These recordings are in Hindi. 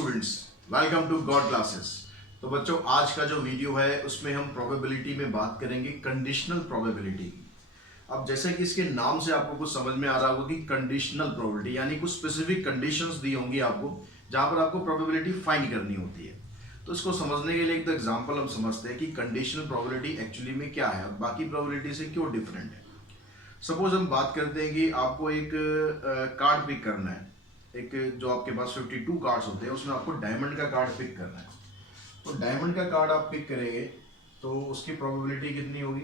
Students, welcome to God classes. तो बच्चों, आज का जो वीडियो है उसमें हम प्रोबेबिलिटी में बात करेंगे कंडीशनल प्रोबेबिलिटी की। अब जैसे कि इसके नाम से आपको कुछ समझ में आ रहा होगा कि कंडीशनल प्रोबेबिलिटी यानी कुछ स्पेसिफिक कंडीशंस दी होंगी आपको, जहां पर आपको प्रोबेबिलिटी फाइंड करनी होती है। तो इसको समझने के लिए एक तो एग्जांपल हम समझते हैं कि कंडीशनल प्रोबेबिलिटी एक्चुअली में क्या है, बाकी प्रोबेबिलिटी से क्यों डिफरेंट है। सपोज हम बात करते हैं कि आपको एक कार्ड पिक करना है। एक जो आपके पास 52 कार्ड्स होते हैं उसमें आपको डायमंड का कार्ड पिक करना है। तो डायमंड का कार्ड आप पिक करेंगे तो उसकी प्रोबेबिलिटी कितनी होगी।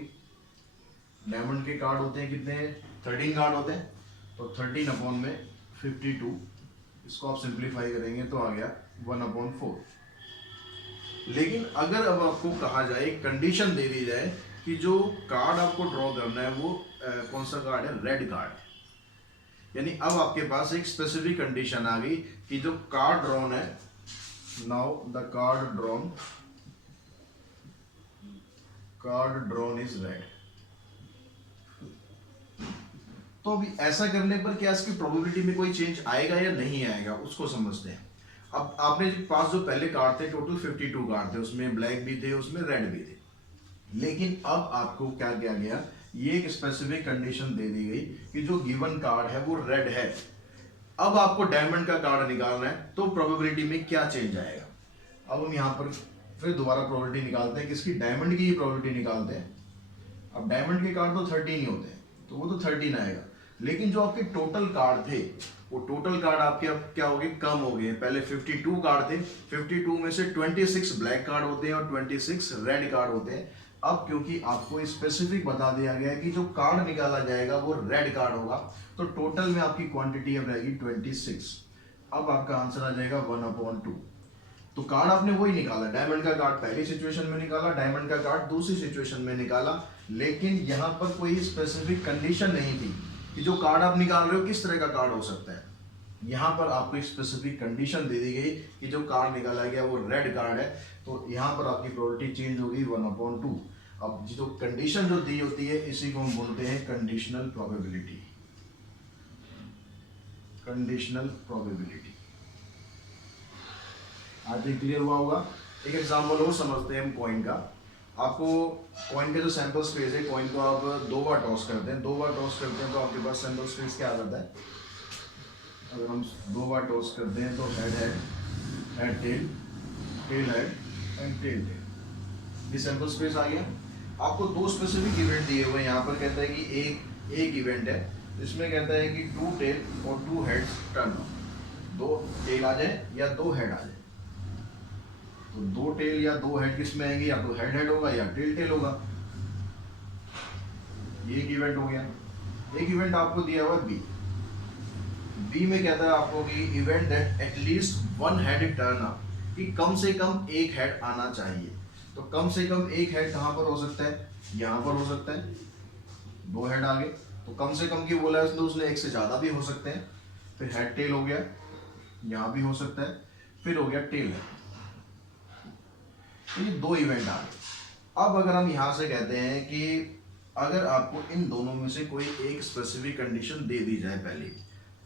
डायमंड के कार्ड होते हैं कितने, 13 कार्ड होते हैं। तो 13 अपॉन में 52, इसको आप सिंप्लीफाई करेंगे तो आ गया 1/4। लेकिन अगर अब आपको कहा जाए, कंडीशन दे दी जाए कि जो कार्ड आपको ड्रॉ करना है वो कौन सा कार्ड है, रेड कार्ड। यानी अब आपके पास एक स्पेसिफिक कंडीशन आ गई कि जो कार्ड ड्रॉन है, now the card drawn is red. तो अभी ऐसा करने पर क्या इसकी प्रोबेबिलिटी में कोई चेंज आएगा या नहीं आएगा, उसको समझते हैं। अब आपने पास जो पहले कार्ड थे, टोटल 52 कार्ड थे, उसमें ब्लैक भी थे, उसमें रेड भी थे। लेकिन अब आपको क्या किया गया, ये एक स्पेसिफिक कंडीशन दे दी गई कि जो गिवन कार्ड है वो रेड है। अब आपको डायमंड का कार्ड निकालना है, तो प्रोबेबिलिटी में क्या चेंज आएगा। अब हम यहाँ पर फिर दोबारा प्रोबेबिलिटी निकालते हैं, किसकी, डायमंड की ही प्रोबेबिलिटी निकालते हैं। अब डायमंड के कार्ड तो 13 ही होते हैं, तो वो तो 13 आएगा। लेकिन जो आपके टोटल कार्ड थे, वो टोटल कार्ड आपके अब क्या हो गए, कम हो गए। पहले 52 कार्ड थे, 52 में से 26 ब्लैक कार्ड होते हैं और 26 रेड कार्ड होते हैं। अब क्योंकि आपको स्पेसिफिक बता दिया गया है कि जो कार्ड निकाला जाएगा वो रेड कार्ड होगा, तो टोटल में आपकी क्वांटिटी अब रहेगी 26। अब आपका आंसर आ जाएगा 1/2। तो कार्ड आपने वही निकाला, डायमंड का कार्ड पहली सिचुएशन में निकाला, डायमंड का कार्ड दूसरी सिचुएशन में निकाला। लेकिन यहां पर कोई स्पेसिफिक कंडीशन नहीं थी कि जो कार्ड आप निकाल रहे हो किस तरह का कार्ड हो सकता है। यहां पर आपको एक स्पेसिफिक कंडीशन दे दी गई कि जो कार्ड निकाला गया वो रेड कार्ड है, तो यहां पर आपकी प्रोबेबिलिटी चेंज होगी 1/2। अब जो कंडीशन जो दी होती है इसी को हम बोलते हैं कंडीशनल प्रोबेबिलिटी। कंडीशनल प्रोबेबिलिटी आज क्लियर हुआ होगा। एक एग्जांपल और समझते हैं हम कॉइन का। आपको कॉइन का जो सैंपल स्पेस है, कॉइन को आप 2 बार टॉस करते हैं, 2 बार टॉस करते हैं तो आपके पास सैंपल स्पेस क्या आ जाता है। अगर हम 2 बार टॉस करते हैं तो head head, head tail, tail head and tail tail, ये सैंपल स्पेस आ गया। आपको 2 स्पेसिफिक इवेंट दिए हुए हैं। यहाँ पर कहता है कि एक इवेंट है, इसमें कहता है कि 2 टेल और 2 हेड्स टर्न, 2 टेल आ जाए या 2 हेड आ जाए। तो 2 टेल या 2 हेड किस में आएंगे, या तो हेड हेड होगा या टेल टेल होगा। ये एक इवेंट हो गया। एक इवेंट आपको दिया हुआ बी। बी में कहता है आपको कि event that at least 1 head turn up, कि कम से कम एक हेड आना चाहिए। तो कम से कम एक हेड कहां पर हो सकता है, यहां पर हो सकता है। 2 हेड आ गए, तो कम से कम की बोला है उसने, एक से ज्यादा भी हो सकते हैं। फिर हेड टेल हो गया, यहां भी हो सकता है। फिर हो गया टेल हेड। तो ये 2 इवेंट आ गए। अब अगर हम यहां से कहते हैं कि अगर आपको इन दोनों में से कोई एक स्पेसिफिक कंडीशन दे दी जाए पहले,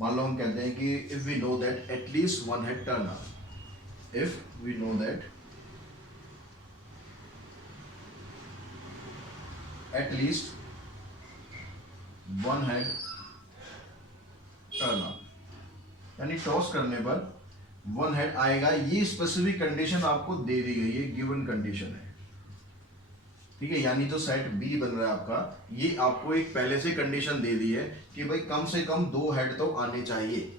मान लो हम कहते हैं कि if we know that at least 1 head turn up, if we know that at least 1 head turn up, यानी टॉस करने पर 1 हेड आएगा। ये स्पेसिफिक कंडीशन आपको दे दी गई है, गिवन कंडीशन है, ठीक है। यानी जो सेट बी बन रहा है आपका, ये आपको एक पहले से कंडीशन दे दी है कि भाई कम से कम 2 हेड तो आने चाहिए।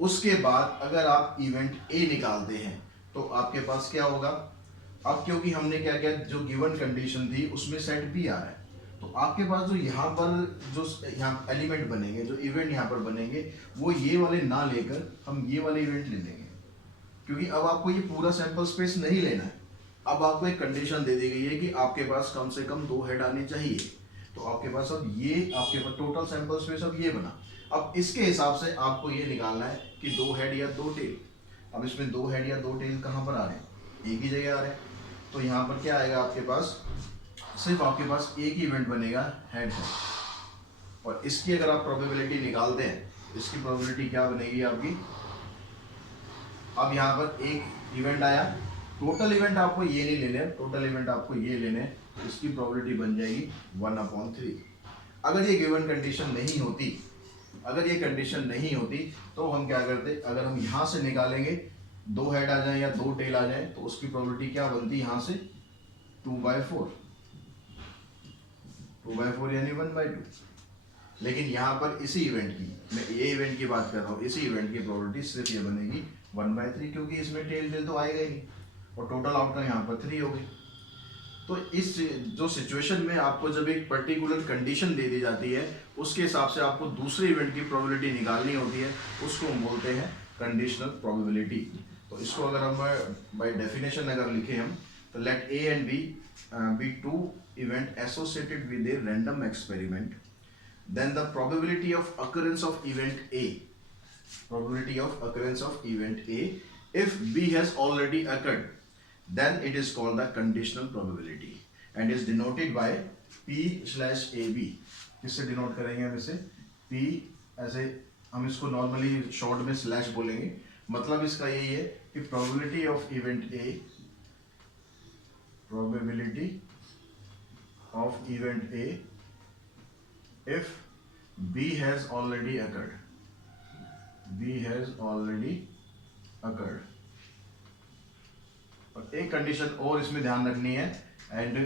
उसके बाद अगर आप इवेंट ए निकालते हैं तो आपके पास क्या होगा। अब क्योंकि हमने क्या किया, जो गिवन कंडीशन थी उसमें सेट बी आ रहा है, तो आपके पास जो यहाँ पर जो यहाँ एलिमेंट बनेंगे, जो इवेंट यहाँ पर बनेंगे, वो ये वाले ना लेकर हम ये वाले इवेंट ले लेंगे। क्योंकि अब आपको ये पूरा सैंपल स्पेस नहीं लेना है। अब आपको एक कंडीशन दे दी गई है कि आपके पास कम से कम 2 हेड आने चाहिए। तो आपके पास अब ये आपके पास टोटल सैंपल स्पेस अब ये बना। अब इसके हिसाब से आपको ये निकालना है कि 2 हेड या 2 टेल। अब इसमें 2 हेड या 2 टेल कहाँ पर आ रहे हैं, एक ही जगह आ रहे हैं। तो यहाँ पर क्या आएगा आपके पास, सिर्फ आपके पास एक ही इवेंट बनेगा, हेड है। और इसकी अगर आप प्रोबेबिलिटी निकालते हैं, इसकी प्रोबेबिलिटी क्या बनेगी आपकी, अब यहाँ पर एक इवेंट आया, टोटल इवेंट आपको ये नहीं लेने, टोटल इवेंट आपको ये लेने, इसकी प्रोबेबिलिटी बन जाएगी 1/3। अगर ये गिवन कंडीशन नहीं होती, अगर ये कंडीशन नहीं होती तो हम क्या करते, अगर हम यहाँ से निकालेंगे 2 हेड आ जाए या 2 टेल आ जाए तो उसकी प्रोबेबिलिटी क्या बनती यहाँ से 2/4, 2/4 यानी 1/2। लेकिन यहाँ पर इसी इवेंट की, मैं ये इवेंट की बात कर रहा हूँ, इसी इवेंट की प्रोबेबिलिटी सिर्फ ये बनेगी 1/3, क्योंकि इसमें टेल तो आएगा ही नहीं और टोटल आउटकम यहाँ पर 3 हो गई। तो इस जो सिचुएशन में आपको जब एक पर्टिकुलर कंडीशन दे दी जाती है, उसके हिसाब से आपको दूसरे इवेंट की प्रोबेबिलिटी निकालनी होती है, उसको हम बोलते हैं कंडीशनल प्रोबेबिलिटी। तो इसको अगर हम बाय डेफिनेशन अगर लिखें हम, तो let A and B be two event associated with a random experiment, then the probability of occurrence of event A, probability of occurrence of event A, if B has already occurred, then it is called the conditional probability and is denoted by P/AB। किससे डिनोट करेंगे हम इसे? P, ऐसे हम इसको नॉर्मली शॉर्ट में स्लैश बोलेंगे। मतलब इसका यही है कि probability of event A, probability of event A if B has already occurred, B has already occurred। और एक कंडीशन और इसमें ध्यान रखनी है, and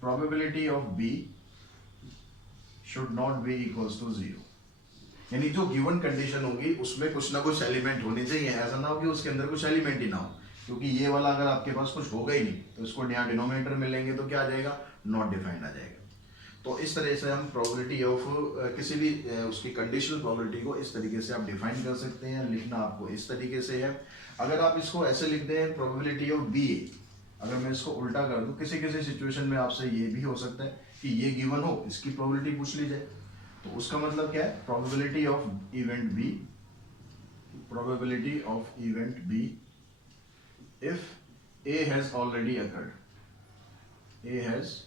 probability of B should not be equals to 0। यानी जो गिवन कंडीशन होगी उसमें कुछ ना कुछ एलिमेंट होने चाहिए, ऐसा ना हो कि उसके अंदर कुछ एलिमेंट ही ना हो, क्योंकि ये वाला अगर आपके पास कुछ होगा ही नहीं तो इसको यहाँ डिनोमिनेटर में लेंगे तो क्या आ जाएगा, नॉट डिफाइंड आ जाएगा। तो इस तरह से हम प्रोबेबिलिटी ऑफ किसी भी उसकी कंडीशनल प्रोबेबिलिटी को इस तरीके से आप डिफाइन कर सकते हैं। लिखना आपको इस तरीके से है। अगर आप इसको ऐसे लिख दें प्रोबेबिलिटी ऑफ बी ए, अगर मैं इसको उल्टा कर दूं, किसी किसी सिचुएशन में आपसे ये भी हो सकता है कि ये गिवन हो, इसकी प्रोबेबिलिटी पूछ ली जाए, तो उसका मतलब क्या है, probability of event B, probability of event B if A has already occurred, A has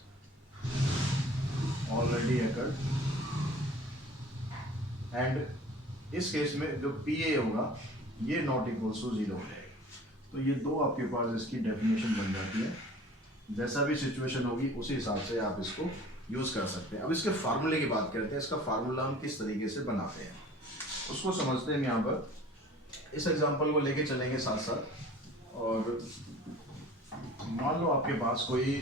already occurred, and इस केस में जो पी ए होगा ये नॉट इक्वल्स टू 0 हो जाएगा। तो ये दो आपके पास इसकी डेफिनेशन बन जाती है। जैसा भी सिचुएशन होगी उसी हिसाब से आप इसको यूज कर सकते हैं। अब इसके फार्मूले की बात करते हैं, इसका फार्मूला हम किस तरीके से बनाते हैं उसको समझते हैं। हम यहाँ पर इस एग्जांपल को लेके चलेंगे साथ साथ। और मान लो आपके पास कोई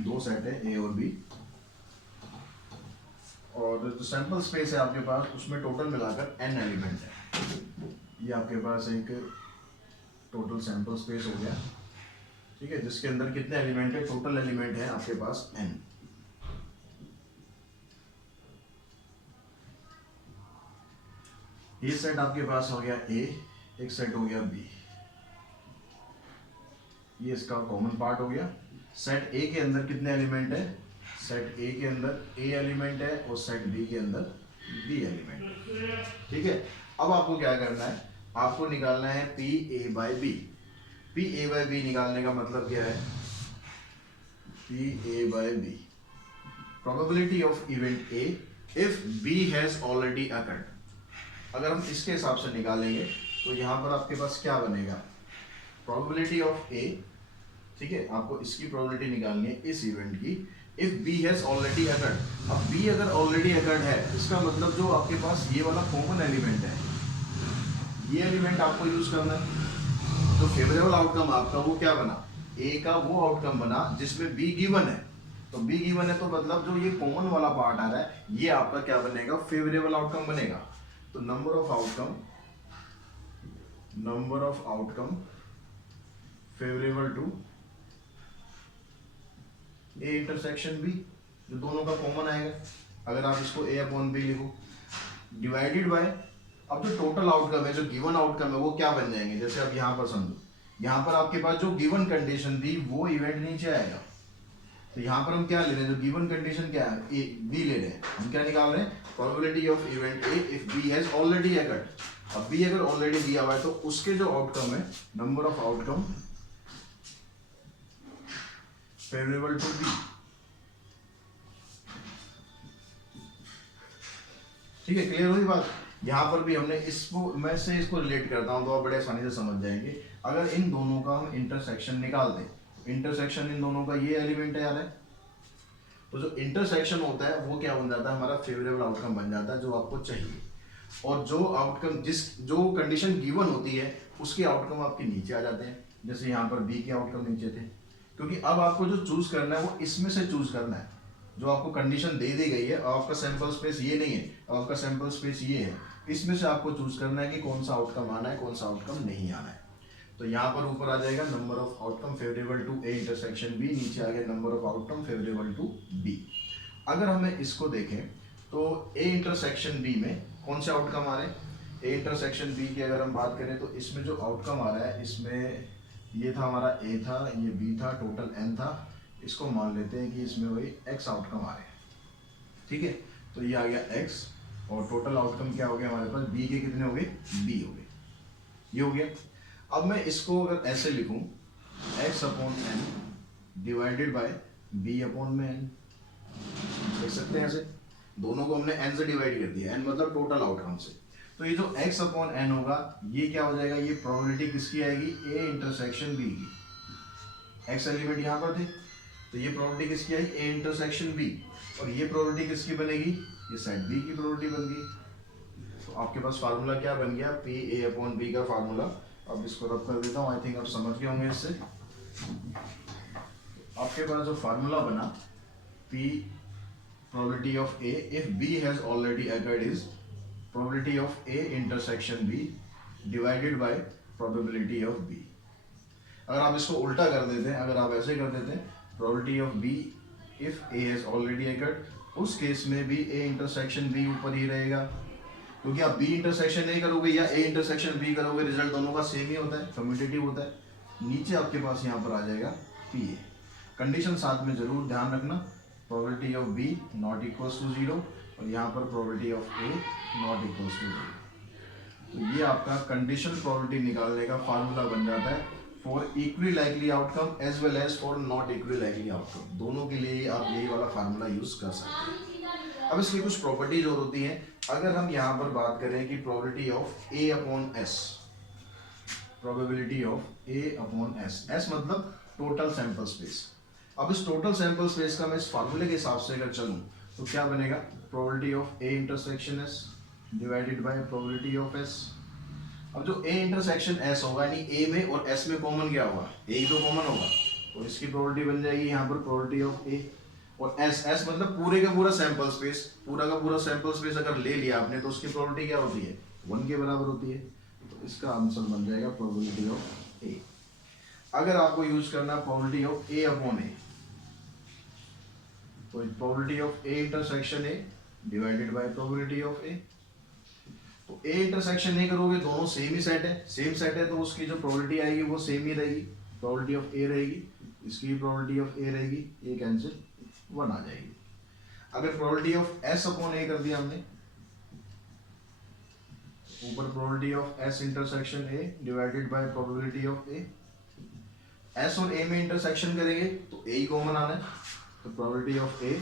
दो सेट है ए और बी, और जो सैंपल स्पेस है आपके पास उसमें टोटल मिलाकर n एलिमेंट है। ये आपके पास एक टोटल सैंपल स्पेस हो गया, ठीक है, जिसके अंदर कितने एलिमेंट है, टोटल एलिमेंट है आपके पास n। ये सेट आपके पास हो गया A, एक सेट हो गया B, ये इसका कॉमन पार्ट हो गया। सेट A के अंदर कितने एलिमेंट है, सेट A के अंदर A एलिमेंट है और सेट B के अंदर B एलिमेंट है, ठीक है। अब आपको क्या करना है, आपको निकालना है PA/B। PA/B निकालने का मतलब क्या है, PA/B probability of event A if B has already occurred. अगर हम इसके हिसाब से निकालेंगे तो यहाँ पर आपके पास क्या बनेगा, प्रोबेबिलिटी ऑफ A, ठीक है, आपको इसकी प्रोबेबिलिटी निकालनी है इस इवेंट की, if B has already occurred. अब B अगर ऑलरेडी अकर्ड है, इसका मतलब जो आपके पास ये वाला कॉमन एलिमेंट है, ये एलिमेंट आपको यूज करना है। तो फेवरेबल आउटकम आपका वो क्या बना, A का वो आउटकम बना जिसमें B गिवन है। तो B गिवन है तो मतलब जो ये कॉमन वाला पार्ट आ रहा है ये आपका क्या बनेगा, फेवरेबल आउटकम बनेगा। तो number of outcome favourable to A intersection B, जो दोनों का कॉमन आएगा। अगर आप इसको A/B लिखो डिवाइडेड बाय, अब जो टोटल आउटकम है, जो गिवन आउटकम है वो क्या बन जाएंगे, जैसे अब यहाँ पर समझो, यहाँ पर आपके पास जो गिवन कंडीशन थी वो इवेंट नीचे आएगा। तो यहाँ पर हम क्या ले रहे हैं, जो गिवन कंडीशन क्या है, ए बी ले रहे हैं, हम क्या निकाल रहे हैं, probability of event A if B has already occurred. अब बी अगर ऑलरेडी दिया हुआ है तो उसके जो आउटकम है, number of outcome favourable to B, ठीक है, क्लियर हुई बात। यहाँ पर भी हमने इसको, मैं से इसको रिलेट करता हूँ तो आप बड़े आसानी से समझ जाएंगे। अगर इन दोनों का हम इंटरसेक्शन निकाल दें, इंटरसेक्शन इन दोनों का ये एलिमेंट है यार है, तो जो इंटरसेक्शन होता है वो क्या बन जाता है, हमारा फेवरेबल आउटकम बन जाता है जो आपको चाहिए। और जो आउटकम जो कंडीशन गिवन होती है उसके आउटकम आपके नीचे आ जाते हैं। जैसे यहाँ पर बी के आउटकम नीचे थे, क्योंकि अब आपको जो चूज करना है वो इसमें से चूज करना है। जो आपको कंडीशन दे दी गई है, आपका सैंपल स्पेस ये नहीं है, आपका सैंपल स्पेस ये है, इसमें से आपको चूज करना है कि कौन सा आउटकम आना है, कौन सा आउटकम नहीं आना है। तो यहाँ पर ऊपर आ जाएगा number of outcome favourable to A intersection B, नीचे आ गया number of outcome favourable to B. अगर हमें इसको देखें तो ए इंटरसेक्शन बी में कौन से आउटकम आ रहे हैं, ए इंटरसेक्शन बी की अगर हम बात करें तो इसमें जो आउटकम आ रहा है, इसमें ये था हमारा ए था, ये बी था, टोटल एन था, इसको मान लेते हैं कि इसमें वही एक्स आउटकम आ रहे हैं, ठीक है। तो ये आ गया एक्स, और टोटल आउटकम क्या हो गया हमारे पास, बी के कितने हो गए, बी हो गए, ये हो गया। अब मैं इसको अगर ऐसे लिखूं, X upon N divided by B upon में एन, देख सकते हैं ऐसे, दोनों को हमने एन से डिवाइड कर दिया, एन मतलब टोटल आउटकम से। तो ये जो x अपॉन एन होगा ये क्या हो जाएगा, ये प्रोबेबिलिटी किसकी आएगी, ए इंटरसेक्शन बी की। x एलिमेंट यहाँ पर थे तो ये प्रोबेबिलिटी किसकी आई, ए इंटरसेक्शन बी, और ये प्रोबेबिलिटी किसकी बनेगी, ये सेट बी की प्रोबेबिलिटी बन गई। तो आपके पास फार्मूला क्या बन गया, पी ए अपॉन बी का फार्मूला। अब इसको रब कर देता हूँ, आई थिंक आप समझ गए होंगे इससे। आपके पास जो फार्मूला बना, P probability of A if B has already occurred is probability of A intersection B divided by probability of B। अगर आप इसको उल्टा कर देते हैं, अगर आप ऐसे कर देते हैं, probability of B if A has already occurred, उस केस में भी A intersection B ऊपर ही रहेगा, क्योंकि आप B intersection A करोगे या A intersection B करोगे, रिजल्ट दोनों का सेम ही होता है, कम्यूटेटिव होता है। नीचे आपके पास यहाँ पर आ जाएगा PA। कंडीशन साथ में जरूर ध्यान रखना, probability of B not equals to 0, और यहाँ पर probability of A not equals to 0। तो ये आपका कंडीशन प्रोबेबिलिटी निकालने का फार्मूला बन जाता है for equally likely outcome as well as for not equally likely outcome, दोनों के लिए आप यही वाला फार्मूला यूज कर सकते हैं। अब इसकी कुछ प्रॉपर्टीज और होती हैं। अगर हम यहाँ पर बात करें कि probability of A upon S, probability of A upon S, S मतलब टोटल सैंपल स्पेस। अब इस टोटल सैंपल स्पेस का मैं इस फार्मूले के हिसाब से अगर चलूं तो क्या बनेगा, probability of A intersection S divided by probability of S. अब जो ए इंटरसेक्शन एस होगा, यानी ए में और एस में कॉमन क्या होगा, ए ही तो कॉमन होगा, तो इसकी प्रोबेबिलिटी बन जाएगी यहाँ पर प्रोबेबिलिटी ऑफ ए, और एस, एस मतलब पूरे का पूरा सैंपल स्पेस, पूरा का पूरा सैंपल स्पेस अगर ले लिया आपने तो उसकी प्रोबेबिलिटी क्या होती है, 1 के बराबर होती है। तो इसका आंसर बन जाएगा प्रोबेबिलिटी ऑफ ए। अगर आपको यूज करना probability of A upon A, तो probability of A intersection A divided by probability of A. तो ए इंटरसेक्शन ए करोगे, दोनों सेम ही सेट है, सेम सेट है तो उसकी जो प्रोबेबिलिटी आएगी वो सेम ही रहेगी, प्रोबेबिलिटी ऑफ ए रहेगी, इसकी प्रोबेबिलिटी ऑफ ए रहेगी, ये कैंसिल 1 आ जाएगी। अगर प्रोबेबिलिटी ऑफ एस अपॉन ए कर दिया हमने, ऊपर probability of S intersection A divided by probability of A, S और ए में इंटरसेक्शन करेंगे तो ए ही कॉमन आना है, तो probability of A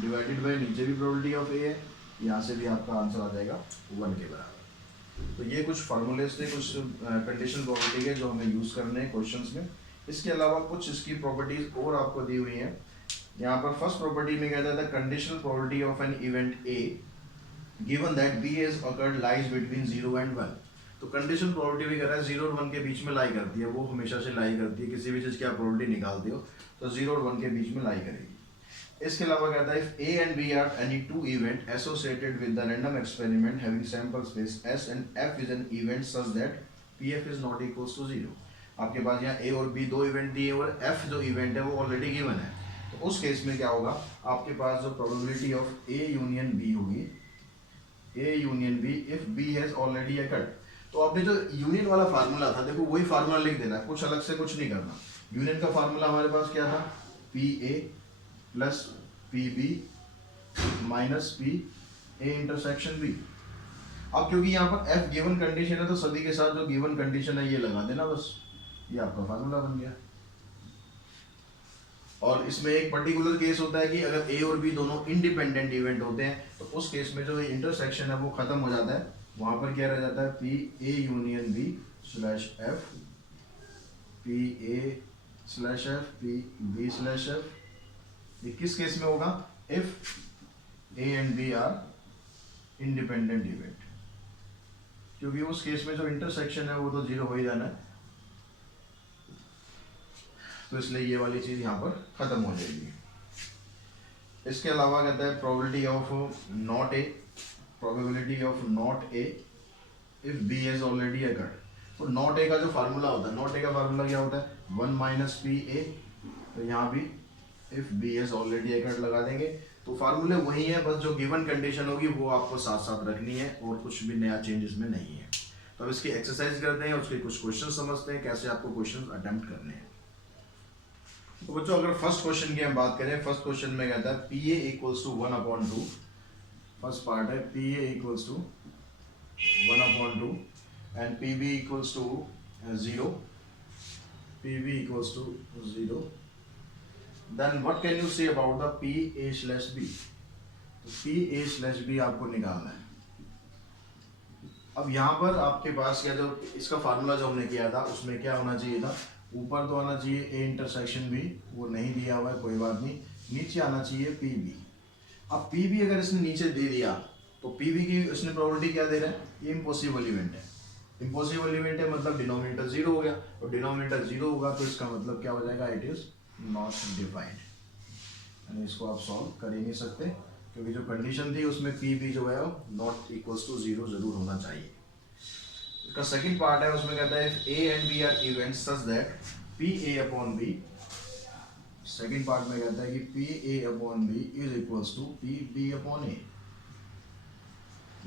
divided bye नीचे भी प्रोबेबिलिटी ऑफ ए है, यहाँ से भी आपका आंसर आ जाएगा 1 के बराबर। तो ये कुछ फार्मूलेज थे, कुछ कंडीशन प्रोबेबिलिटी के जो हमें यूज करने हैं क्वेश्चंस में। इसके अलावा कुछ इसकी प्रॉपर्टीज और आपको दी हुई हैं। यहाँ पर फर्स्ट प्रॉपर्टी में कहता है conditional probability of an event A given that B has occurred lies between 0 and 1। तो कंडीशन प्रोबेबिलिटी भी कह रहा है 0 और 1 के बीच में लाई करती है, वो हमेशा से लाई करती है, किसी भी चीज की आप प्रोबेबिलिटी निकालते हो तो 0 और 1 के बीच में लाई करेगी। इसके अलावा कहता है if A and B are any two event associated with the random experiment having sample space S and F is an event such that PF is not equals to 0। आपके पास यहाँ A और B दो इवेंट दिए और F जो इवेंट है वो ऑलरेडी गिवन है, तो उस केस में क्या होगा, आपके पास जो probability of A union B होगी, A union B if B has already occurred। तो आपने जो यूनियन वाला फार्मूला था, देखो वही फार्मूला लिख देना, कुछ अलग से कुछ नहीं करना। यूनियन का फार्मूला हमारे पास क्या था, PA plus P B minus P A intersection B. अब क्योंकि यहाँ पर एफ गिवन कंडीशन है तो सभी के साथ जो गिवन कंडीशन है ये लगा देना बस, ये आपका फार्मूला बन गया। और इसमें एक पर्टिकुलर केस होता है कि अगर ए और बी दोनों इंडिपेंडेंट इवेंट होते हैं तो उस केस में जो इंटरसेक्शन है वो खत्म हो जाता है वहाँ पर क्या रह जाता है, P A union B slash F, P A slash F, P B slash F. ये किस केस में होगा, if A and B are independent event, क्योंकि उस केस में जो इंटरसेक्शन है वो तो जीरो हो ही जाना है, तो इसलिए ये वाली चीज यहाँ पर खत्म हो जाएगी। इसके अलावा कहता है probability of not A, probability of not A if B has already occurred. तो नॉट ए का जो फार्मूला होता है, नॉट ए का फार्मूला क्या होता है, 1 माइनस पी ए, तो यहाँ भी if B has already occurred लगा देंगे। तो फार्मूले वही है, बस जो गिवन कंडीशन होगी वो आपको साथ साथ रखनी है और कुछ भी नया चेंज इसमें नहीं है। तो अब इसकी एक्सरसाइज करते हैं, उसके कुछ क्वेश्चन समझते हैं कैसे आपको क्वेश्चन अटेम्प्ट करने हैं। तो बच्चों अगर फर्स्ट क्वेश्चन की हम बात करें, फर्स्ट क्वेश्चन में कहता है P A equals to 1/2, first part है P A equals to 1/2 and P B equals to 0, P B equals to 0, then what can you say about the P A slash B. तो पी ए स्लैश बी आपको निकालना है। अब यहाँ पर आपके पास क्या, जो इसका फार्मूला जो हमने किया था उसमें क्या होना चाहिए था, ऊपर तो आना चाहिए ए इंटरसेक्शन बी, वो नहीं दिया हुआ है, कोई बात नहीं, नीचे आना चाहिए पी बी। अब पी बी अगर इसने नीचे दे दिया तो पी बी की इसने प्रोबेबिलिटी क्या दे रहा है, ये इम्पॉसिबल इवेंट है, इम्पॉसिबल इवेंट है मतलब डिनोमिनेटर जीरो हो गया, और डिनोमिनेटर जीरो होगा तो इसका मतलब क्या हो जाएगा, इट इज नॉट डिफाइंड, यानी इसको आप सॉल्व कर ही नहीं सकते, क्योंकि जो कंडीशन थी उसमें पी बी जो है नॉट इक्वल्स टू जीरो जरूर होना चाहिए। इसका सेकंड पार्ट है, उसमें कहता है A and B are events such that P A upon B, second part में कहता है कि P A upon B is equals to P B upon A,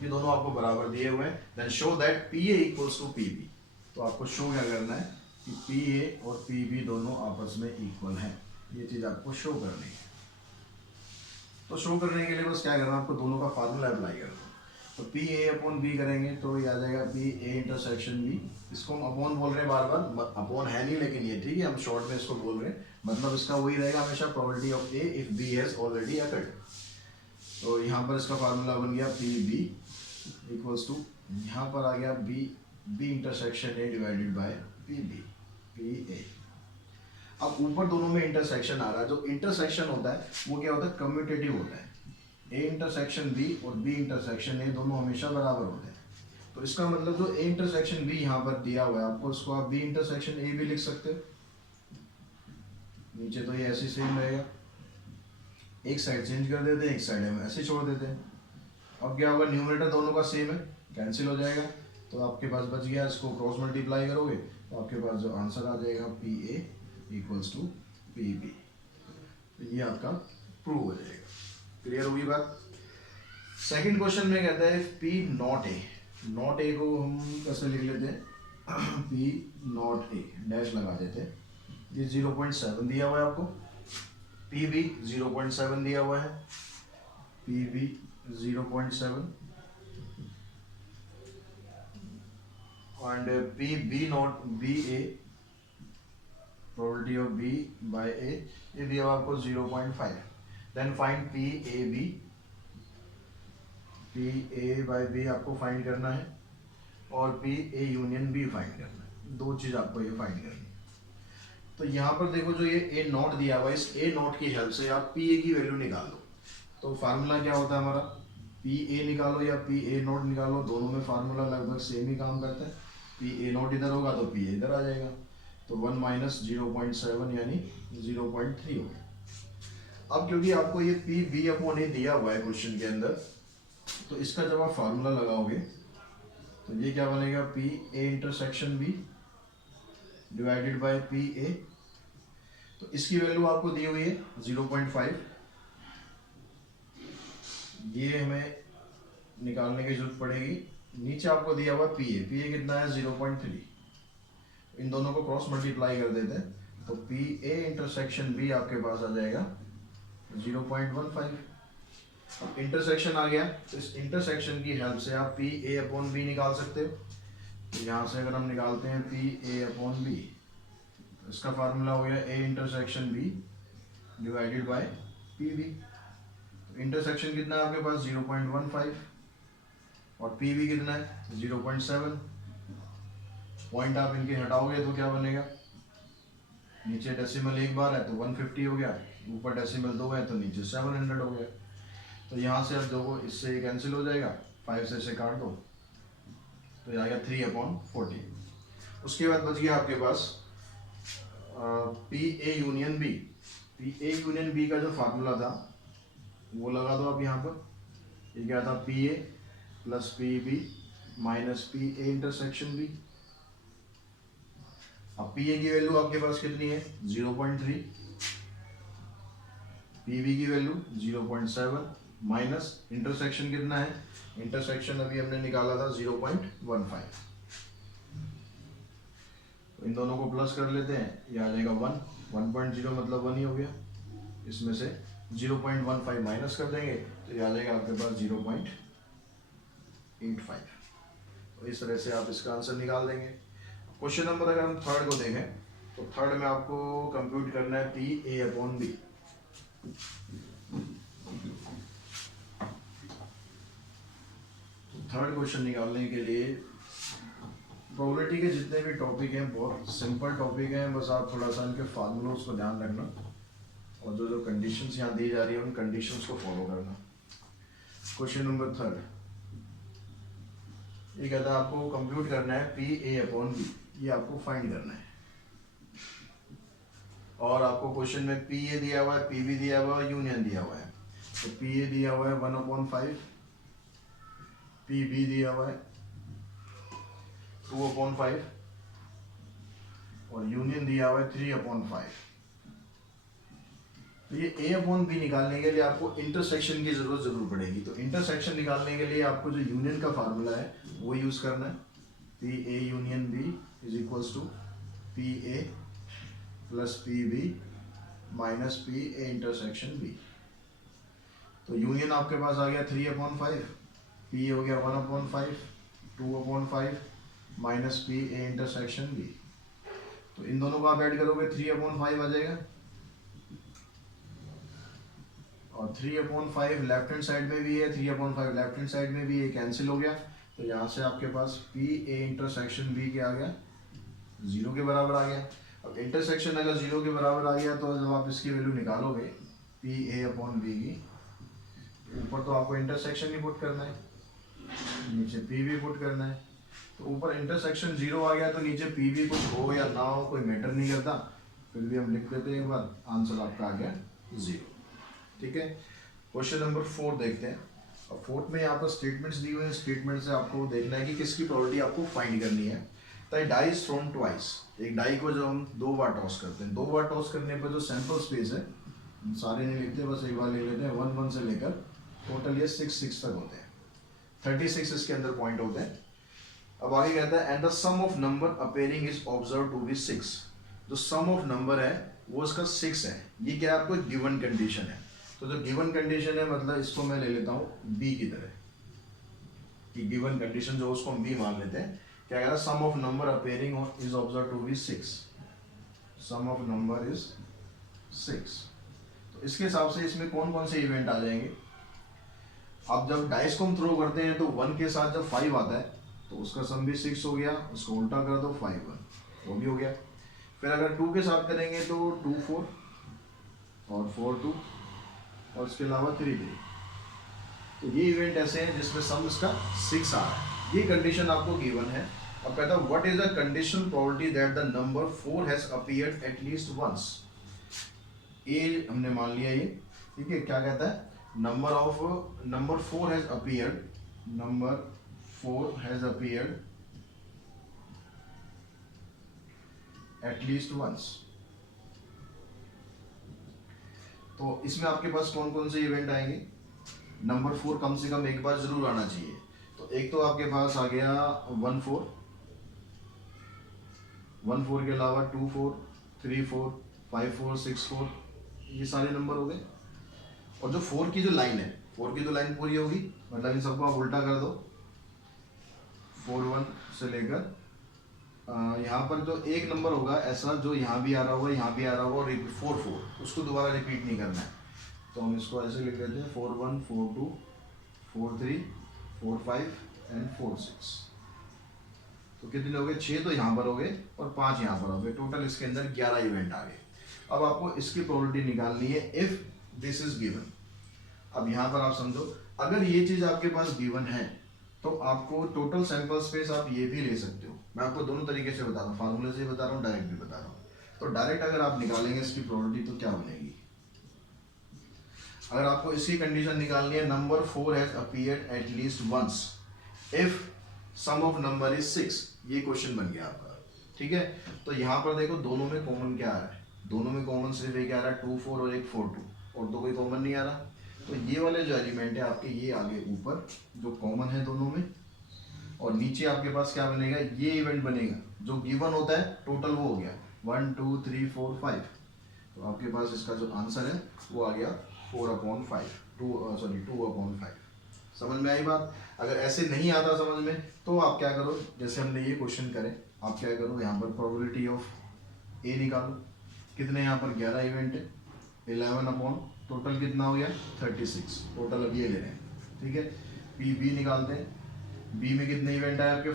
ये दोनों आपको बराबर दिए हुए हैं। Then show that P A equals to P B, तो आपको शो क्या करना है कि पी ए और पी बी दोनों आपस में इक्वल हैं, ये चीज आपको शो करनी है। तो शो करने के लिए बस क्या करना है, आपको दोनों का फार्मूला अप्लाई करना है। तो पी ए अपॉन बी करेंगे तो ये आ जाएगा पी ए इंटरसेक्शन बी, इसको हम अपॉन बोल रहे हैं बार बार, अपॉन है नहीं लेकिन ये ठीक है, हम शॉर्ट में इसको बोल रहे हैं, मतलब इसका वही रहेगा हमेशा, probability of A if B has already occurred. तो यहाँ पर इसका फार्मूला बन गया पी बी इक्वल्स टू, यहाँ पर आ गया B B intersection A divided by P B, P A. अब ऊपर दोनों में इंटरसेक्शन आ रहा है, जो इंटरसेक्शन होता है वो क्या होता है, कम्यूटेटिव होता है, ए इंटरसेक्शन बी और बी इंटरसेक्शन ए दोनों हमेशा बराबर होते हैं। तो इसका मतलब जो ए इंटरसेक्शन बी यहाँ पर दिया हुआ है आपको, उसको आप बी इंटरसेक्शन ए भी लिख सकते हो, नीचे तो ये ऐसे सेम रहेगा, एक साइड चेंज कर देते हैं, एक साइड हम ऐसे छोड़ देते हैं। अब क्या होगा, न्यूमरेटर दोनों का सेम है, कैंसिल हो जाएगा, तो आपके पास बच गया, इसको क्रॉस मल्टीप्लाई करोगे तो आपके पास जो आंसर आ जाएगा P A equals to P B, तो ये आपका प्रूव हो जाएगा। क्लियर होगी बात। सेकंड क्वेश्चन में कहता है P not a, not a को हम कैसे लिख लेते हैं, पी नॉट ए डैश लगा देते हैं, ये 0.7 दिया हुआ है आपको, पी बी 0.7 दिया हुआ है, P B 0.7 and P B not B A, probability of B by A, ये दिया हुआ आपको 0.5। Then find P A B, P A by B आपको फाइंड करना है, और P A union B find करना है, दो चीज आपको ये फाइंड करनी है। तो यहाँ पर देखो जो ये ए नॉट दिया हुआ है, इस ए नॉट की हेल्प से आप पी ए की वैल्यू निकाल लो। तो फार्मूला क्या होता है हमारा, पी ए निकालो या पी ए नॉट निकालो, दोनों में फार्मूला लगभग सेम ही काम करता है। पी ए नॉट इधर होगा तो पी ए इधर आ जाएगा, तो 1 माइनस 0.7 यानी 0.3 हो गया। अब क्योंकि आपको ये पी बी अपॉन ए दिया हुआ है क्वेश्चन के अंदर, तो इसका जब आप फार्मूला लगाओगे तो ये क्या बनेगा, P A intersection B divided by P A, तो इसकी वैल्यू आपको दी हुई है 0.5, ये हमें निकालने की जरूरत पड़ेगी। नीचे आपको दिया हुआ पी ए कितना है 0.3, इन दोनों को क्रॉस मल्टीप्लाई कर देते हैं, तो पी ए इंटरसेक्शन बी आपके पास आ जाएगा 0.15। अब इंटरसेक्शन आ गया, तो इस इंटरसेक्शन की हेल्प से आप पी ए अपॉन बी निकाल सकते हो। तो यहाँ से अगर हम निकालते हैं पी ए अपॉन बी, तो इसका फार्मूला हो गया A intersection B divided by P B. Intersection कितना है आपके पास 0.15 और पी बी कितना है 0.7, पॉइंट आप इनके हटाओगे तो क्या बनेगा, नीचे डेसिमल एक बार है तो 150 हो गया, ऊपर डेसिमल 2 है तो नीचे 700 हो गया। तो यहाँ से अब देखो इससे ये कैंसिल हो जाएगा, 5 से इसे काट दो तो ये आ गया 3/40। उसके बाद बच गया आपके पास P A union B. P A union B का जो फार्मूला था वो लगा दो आप यहाँ पर। ये क्या था, P A plus P B minus P A intersection B. अब पी ए की वैल्यू आपके पास कितनी है 0.3, पी बी की वैल्यू 0.7 माइनस इंटरसेक्शन कितना है, इंटरसेक्शन अभी हमने निकाला था 0.15। तो इन दोनों को प्लस कर लेते हैं, ये आ जाएगा 1.0 मतलब 1 ही हो गया। इसमें से 0.15 माइनस कर देंगे तो ये आ जाएगा आपके पास 0.85। तो इस तरह से आप इसका आंसर निकाल देंगे। क्वेश्चन नंबर अगर हम थर्ड को देखें तो थर्ड में आपको कंप्यूट करना है P A upon B. Third question निकालने के लिए प्रोबेबिलिटी के जितने भी टॉपिक हैं बहुत सिंपल टॉपिक हैं, बस आप थोड़ा सा इनके फार्मूलों को ध्यान रखना और जो जो कंडीशंस यहाँ दी जा रही है उन कंडीशंस को फॉलो करना। क्वेश्चन नंबर थर्ड ये कहता है आपको कंप्यूट करना है पी ए अपॉन बी, ये आपको फाइंड करना है। और आपको क्वेश्चन में पी ए दिया हुआ है, पी बी दिया हुआ है, यूनियन दिया हुआ है। तो पी ए दिया हुआ है 1/5, पी बी दिया हुआ है 2/5 और यूनियन दिया हुआ है 3/5। तो ये ए अपॉन बी निकालने के लिए आपको इंटरसेक्शन की जरूर पड़ेगी। तो इंटरसेक्शन निकालने के लिए आपको जो यूनियन का फार्मूला है वो यूज करना है, P A union B is equals to P A plus P B minus P A intersection B. तो यूनियन आपके पास आ गया 3/5, पी हो गया 1/5, 2/5 minus P A intersection B. तो इन दोनों को आप ऐड करोगे 3/5 आ जाएगा और 3/5 लेफ्ट हैंड साइड में भी है, 3/5 लेफ्ट हैंड साइड में भी है, कैंसिल हो गया। तो यहाँ से आपके पास पी ए इंटरसेक्शन बी क्या आ गया 0 के बराबर आ गया। अब इंटरसेक्शन अगर 0 के बराबर आ गया तो जब आप इसकी वैल्यू निकालोगे पी ए अपॉन बी की, ऊपर तो आपको इंटरसेक्शन ही पुट करना है, नीचे पी बी पुट करना है। तो ऊपर इंटरसेक्शन 0 आ गया तो नीचे पी बी कुछ हो या ना हो कोई मैटर नहीं करता, फिर भी हम लिख देते हैं एक बार, आंसर आपका आ गया 0। ठीक है, क्वेश्चन नंबर 4 देखते हैं। अब फोर्थ में यहाँ पर स्टेटमेंट्स दी हुए हैं, स्टेटमेंट से आपको देखना है कि किसकी प्रोबेबिलिटी आपको फाइंड करनी है। तो डाई इज थ्रोन ट्वाइस, एक डाई को जब हम 2 बार टॉस करते हैं, 2 बार टॉस करने पर जो सैंपल स्पेस है सारे नहीं लिखते, बस एक बार लिख लेते हैं। 1 1 से लेकर टोटल ये 6 6 तक होते हैं, 36 इसके अंदर पॉइंट होते हैं। अब आगे कहता है and the sum of number appearing is observe to be 6। जो सम ऑफ नंबर है वो इसका 6 है। ये क्या है, आपको गिवन कंडीशन है। तो जो गिवन कंडीशन है मतलब इसको मैं ले लेता हूँ बी की तरह, कि गिवन कंडीशन जो उसको हम बी मान लेते हैं। क्या कह रहा है, sum of number appearing is observe to be 6, sum of number is 6। तो इसके हिसाब से इसमें कौन कौन से इवेंट आ जाएंगे। अब जब डाइस को हम थ्रो करते हैं तो 1 के साथ जब 5 आता है तो उसका सम भी 6 हो गया, उसको उल्टा कर दो 5 1, वो भी हो गया। फिर अगर 2 के साथ करेंगे तो 2 4 और 4 2 और उसके अलावा 3 3। तो ये इवेंट ऐसे हैं जिसमें सम इसका 6 आ रहा है। ये कंडीशन आपको गिवन है। अब कहता है what is the condition probability that the number 4 has appeared at least once. ये हमने मान लिया ये, ठीक है। क्या कहता है, number 4 has appeared, number 4 has appeared at least once. तो इसमें आपके पास कौन कौन से इवेंट आएंगे, नंबर 4 कम से कम एक बार जरूर आना चाहिए। तो एक तो आपके पास आ गया 1 4, 1 4 के अलावा 2 4, 3 4, 5 4, 6 4, ये सारे नंबर हो गए। और जो 4 की जो लाइन है, 4 की तो लाइन पूरी होगी, मतलब इन सबको आप उल्टा कर दो। 4 1 से लेकर यहाँ पर जो एक नंबर होगा ऐसा जो यहाँ भी आ रहा होगा, यहाँ भी आ रहा होगा, और 4 4 उसको दोबारा रिपीट नहीं करना है। तो हम इसको ऐसे लिख देते हैं 4 1 4 2 4 3 4 5 एंड 4 6। तो कितने हो गए, 6 तो यहाँ पर हो गए और 5 यहाँ पर हो गए, टोटल इसके अंदर 11 इवेंट आ गए। अब आपको इसकी प्रोबेबिलिटी निकालनी है इफ दिस इज गिवन। अब यहाँ पर आप समझो, अगर ये चीज आपके पास गिवन है तो आपको टोटल सैंपल स्पेस आप ये भी ले सकते हो। मैं आपको दोनों तरीके से बता रहा हूँ, फार्मूले से बता रहा हूँ, डायरेक्ट भी बता रहा हूँ। तो डायरेक्ट अगर आप निकालेंगे इसकी प्रोबेबिलिटी तो क्या बनेगी, अगर आपको इसकी कंडीशन निकालनी है, number 4 has appeared at least once if sum of number is 6, ये क्वेश्चन बन गया आपका, ठीक है। तो यहाँ पर देखो दोनों में कॉमन क्या आ रहा है, दोनों में कॉमन सिर्फ एक आ रहा है 2 4 और एक 4 2, और तो कोई कॉमन नहीं आ रहा। तो ये वाले जो एलिमेंट है आपके ये आगे ऊपर जो कॉमन है दोनों में, और नीचे आपके पास क्या बनेगा, ये इवेंट बनेगा जो गिवन होता है टोटल, वो हो गया 1 2 3 4 5। तो आपके पास इसका जो आंसर है वो आ गया 4/5, 2/5। समझ में आई बात। अगर ऐसे नहीं आता समझ में तो आप क्या करो, जैसे हमने ये क्वेश्चन करे, आप क्या करो यहाँ पर प्रोबेबिलिटी ऑफ ए निकालो, कितने यहाँ पर 11 इवेंट है, 11 अपॉन टोटल कितना हो गया 36, टोटल अब ये ले रहे हैं, ठीक है। पी बी निकालते हैं, बी में कितने इवेंट आए आपके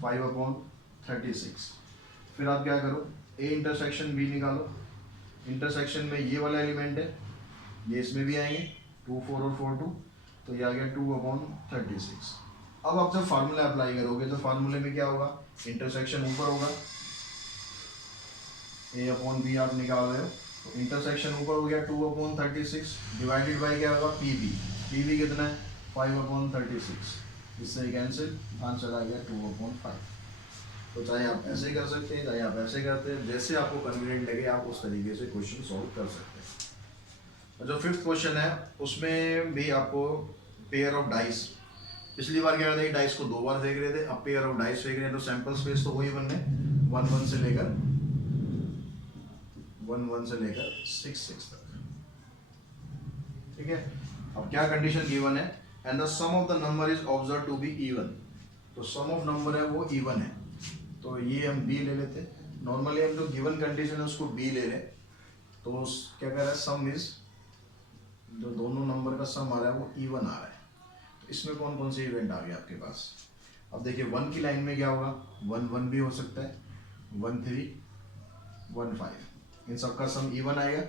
5/36। फिर आप क्या करो, ए इंटरसेक्शन बी निकालो, इंटरसेक्शन में ये वाला एलिमेंट है, ये इसमें भी आएंगे 2 4 और 4 2, तो ये आ गया 2/36। अब आप जब फार्मूला अप्लाई करोगे तो फार्मूले में क्या होगा, इंटरसेक्शन ऊपर होगा, ए अपॉन बी आप निकाल रहे हो, तो इंटरसेक्शन ऊपर हो गया 2/36 डिवाइडेड बाई क्या होगा पी बी कितना है 5/36, इससे कैंसिल, आंसर आ गया 2/5। तो चाहे आप ऐसे कर सकते हैं, चाहे आप ऐसे करते हैं, जैसे आपको कन्वीनियंट लगे आप उस तरीके से क्वेश्चन सॉल्व कर सकते हैं। और जो 5th क्वेश्चन है उसमें भी आपको पेयर ऑफ डाइस, पिछली बार क्या करते डाइस को 2 बार फेंक रहे थे, अब पेयर ऑफ डाइस फेंक रहे हैं, तो सैंपल स्पेस तो वही बन रहे 1 1 से लेकर 6 6 तक, ठीक है। अब क्या कंडीशन गिवन है, and the sum of the number is observe to be even, तो सम ऑफ नंबर है वो इवन है, तो ये हम बी ले लेते हैं। नॉर्मली हम जो गिवन कंडीशन है उसको बी ले रहे हैं, तो क्या कह रहा है, सम इज, जो दोनों नंबर का सम आ रहा है वो इवन आ रहा है। तो इसमें कौन कौन से इवेंट आ गए आपके पास, अब देखिए 1 की लाइन में क्या होगा, 1 1 भी हो सकता है, 1 3 1 5, इन सबका सम इवन आएगा।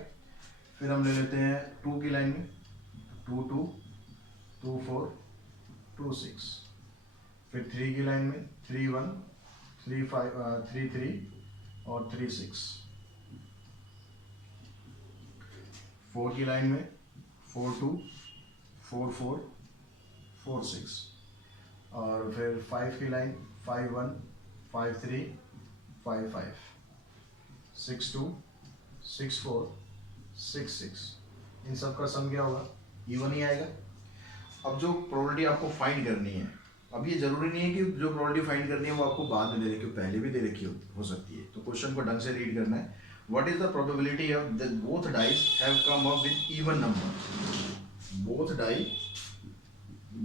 फिर हम ले लेते हैं 2 की लाइन में 2 2 2 4 2 6, फिर 3 की लाइन में 3 1 3 5 3 3 और 3 6, 4 की लाइन में 4 2 4 4 4 6, और फिर 5 की लाइन 5 1 5 3 5 5 6 2 6 4 6 6, इन सब का सम क्या होगा, इवन ही आएगा। अब जो प्रोबेबिलिटी आपको फाइंड करनी है, अब ये जरूरी नहीं है कि जो प्रोबेबिलिटी फाइंड करनी है वो आपको बाद में दे रखी हो, पहले भी दे रखी हो सकती है, तो क्वेश्चन को ढंग से रीड करना है। What is the probability of that both dice have come up with even number,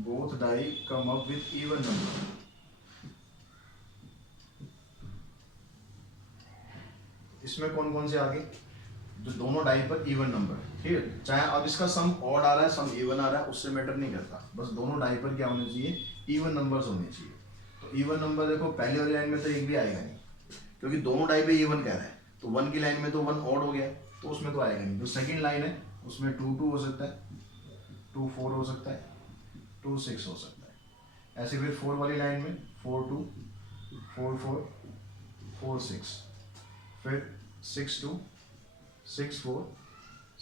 both die come up with even number, इसमें कौन कौन से आ गए, जो दोनों डाई पर इवन नंबर, ठीक है। चाहे अब इसका सम ऑड आ रहा है सम इवन आ रहा है उससे मैटर नहीं करता, बस दोनों डाई पर क्या होने चाहिए, इवन नंबर्स होने चाहिए। तो इवन नंबर देखो पहले वाली लाइन में तो एक भी आएगा नहीं, क्योंकि दोनों डाई पे इवन कह रहा है, तो 1 की लाइन में तो 1 ऑड हो गया तो उसमें तो आएगा नहीं। जो सेकंड लाइन है उसमें 2 2 हो सकता है, 2 4 हो सकता है, 2 6 हो सकता है। ऐसे फिर 4 वाली लाइन में 4 2 4 4 4 6, फिर 6 2 6 4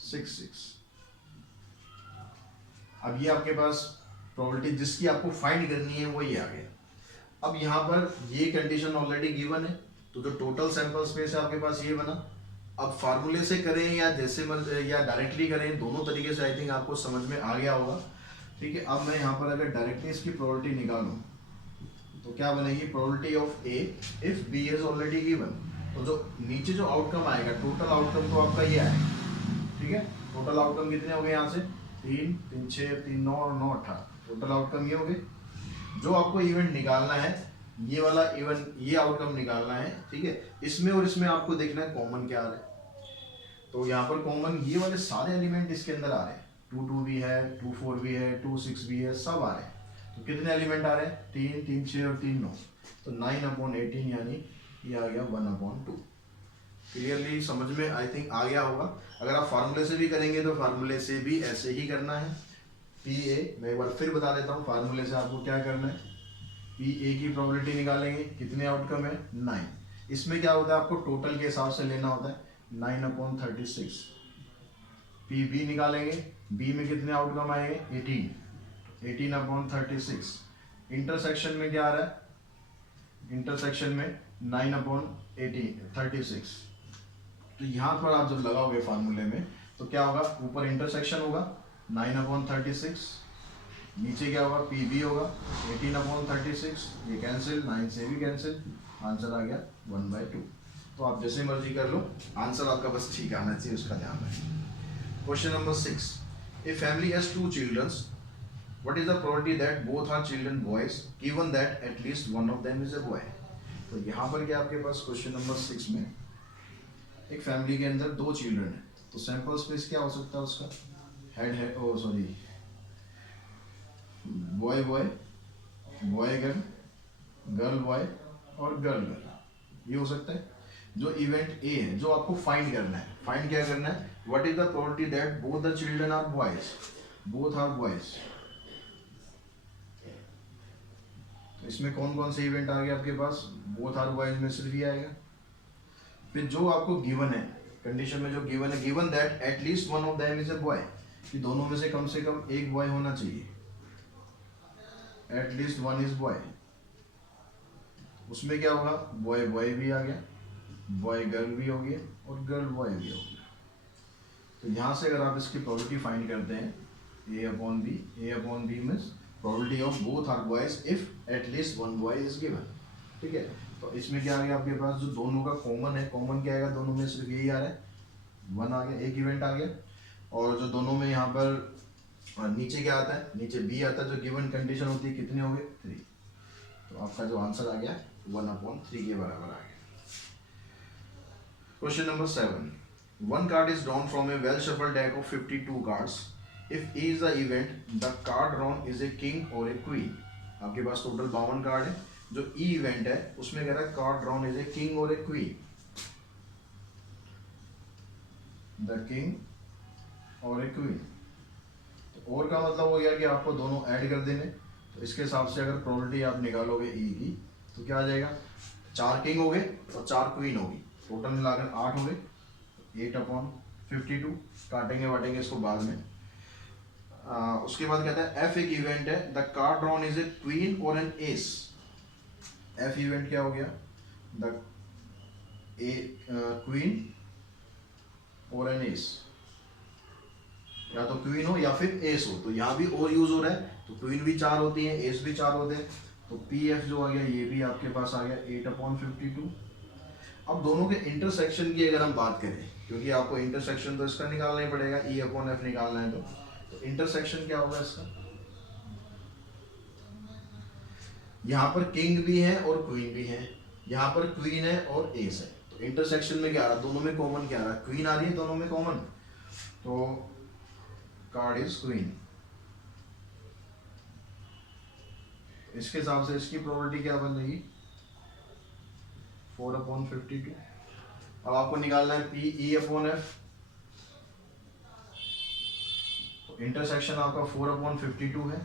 6 6। अब ये आपके पास प्रोबेबिलिटी जिसकी आपको फाइंड करनी है वो ये आ गया। अब यहाँ पर ये कंडीशन ऑलरेडी गिवन है, तो जो टोटल सैंपल स्पेस है आपके पास ये बना। अब फार्मूले से करें या जैसे या डायरेक्टली करें, दोनों तरीके से आई थिंक आपको समझ में आ गया होगा, ठीक है। अब मैं यहाँ पर अगर डायरेक्टली इसकी प्रोबेबिलिटी निकालूं तो क्या बनेगी, probability of A if B is already given, तो जो नीचे जो आउटकम आएगा टोटल आउटकम तो आपका ये आएगा, ठीक है। टोटल आउटकम कितने हो गए यहाँ से 3 3 6 3 9 और 9 18, टोटल आउटकम ये हो गए। जो आपको इवेंट निकालना है ये वाला इवेंट, ये आउटकम निकालना है, ठीक है। इसमें और इसमें आपको देखना है कॉमन क्या आ रहा है, तो यहाँ पर कॉमन ये वाले सारे एलिमेंट इसके अंदर आ रहे हैं, 2 2 भी है, 2 4 भी है, 2 6 भी है, सब आ रहे हैं। तो कितने एलिमेंट आ रहे हैं, 3 3 6 और 3 9, तो 9/18 यानी ये आ गया 1/2। क्लियरली समझ में आई थिंक आ गया होगा। अगर आप फार्मूले से भी करेंगे तो फार्मूले से भी ऐसे ही करना है। पी ए, मैं एक बार फिर बता देता हूँ, फार्मूले से आपको क्या करना है, पी ए की प्रोबेबिलिटी निकालेंगे, कितने आउटकम है 9। इसमें क्या होता है, आपको टोटल के हिसाब से लेना होता है 9/36। पी बी निकालेंगे, बी में कितने आउटकम आएंगे 18/36। इंटरसेक्शन में क्या आ रहा है, इंटरसेक्शन में 9/36। तो यहाँ पर आप जब लगाओगे फार्मूले में तो क्या होगा, ऊपर इंटरसेक्शन होगा 9/36, नीचे क्या होगा पी बी होगा 18/36, ये कैंसिल, 9 से भी कैंसिल, आंसर आ गया 1/2। तो आप जैसे मर्जी कर लो, आंसर आपका बस ठीक आना चाहिए, उसका ध्यान रखें। Question number 6, a family has 2 children, what is the probability that both are children boys given that at least one of them is a boy. तो यहाँ पर क्या आपके पास क्वेश्चन नंबर 6 में एक फैमिली के अंदर 2 चिल्ड्रन है, तो सैंपल स्पेस क्या हो सकता है उसका, हेड है, oh sorry, boy boy, boy girl, girl boy और गर्ल गर्ल, ये हो सकता है। जो इवेंट ए है, जो आपको फाइंड करना है, फाइंड क्या करना है, what is the probability that both the children are boys, both are boys. तो इसमें कौन कौन से इवेंट आ गए आपके पास, बोथ आर बॉयज में सिर्फ ये आएगा। फिर जो आपको गिवन है, कंडीशन में जो गिवन है, given that at least one of them is a boy, कि दोनों में से कम एक बॉय होना चाहिए, एटलीस्ट वन इज बॉय। उसमें क्या होगा, बॉय बॉय भी आ गया, बॉय गर्ल भी हो गया और गर्ल बॉय भी हो गया। तो यहाँ से अगर आप इसकी प्रोबेबिलिटी फाइंड करते हैं, A/B means probability of both are boys if at least one boy is given, ठीक है। तो इसमें क्या आ गया आपके पास, जो दोनों का कॉमन है, कॉमन क्या आएगा, दोनों में सिर्फ यही आ रहा है, 1 आ गया, एक इवेंट आ गया। और जो दोनों में यहाँ पर नीचे क्या आता है, नीचे बी आता है, जो गिवन कंडीशन होती है, कितने हो गए 3। तो आपका जो आंसर आ गया 1/3 के बराबर आ गया। Question number 7, one card is drawn from a well shuffled deck of 52 cards. If E is the event, the card drawn is a king or a queen. आपके पास टोटल 52 कार्ड है, जो ई इवेंट है उसमें कह रहा है card drawn is a king और ए क्वीन, द किंग और ए क्वीन। तो और का मतलब हो गया कि आपको दोनों ऐड कर देने। तो इसके हिसाब से अगर प्रोबेबिलिटी आप निकालोगे ई की, तो क्या आ जाएगा, 4 किंग हो गए और 4 क्वीन होगी, टोटल मिलाकर 8 हो गए, 8/52। काटेंगे वाटेंगे इसको बाद में। उसके बाद कहता है एफ एक इवेंट है, the card drawn is a queen और एन एस। एफ इवेंट क्या हो गया, द क्वीन और एन एस, या तो क्वीन हो या फिर एस हो। तो यहाँ भी और यूज हो रहा है, तो क्वीन भी 4 होती है, एस भी 4 होते हैं। तो पी एफ जो आ गया ये भी आपके पास आ गया 8/52। अब दोनों के इंटरसेक्शन की अगर हम बात करें, क्योंकि आपको इंटरसेक्शन तो इसका निकालना ही पड़ेगा, E/F निकालना है, तो इंटरसेक्शन क्या होगा इसका, यहाँ पर किंग भी है और क्वीन भी है, यहाँ पर क्वीन है और एस है। तो इंटरसेक्शन में क्या आ रहा है, दोनों में कॉमन क्या आ रहा है, क्वीन आ रही है दोनों में कॉमन, तो कार्ड इज क्वीन। इसके हिसाब से इसकी प्रोबेबिलिटी क्या बन जाएगी 4/52। अब आपको निकालना है PE/F, तो इंटरसेक्शन आपका 4/52 है,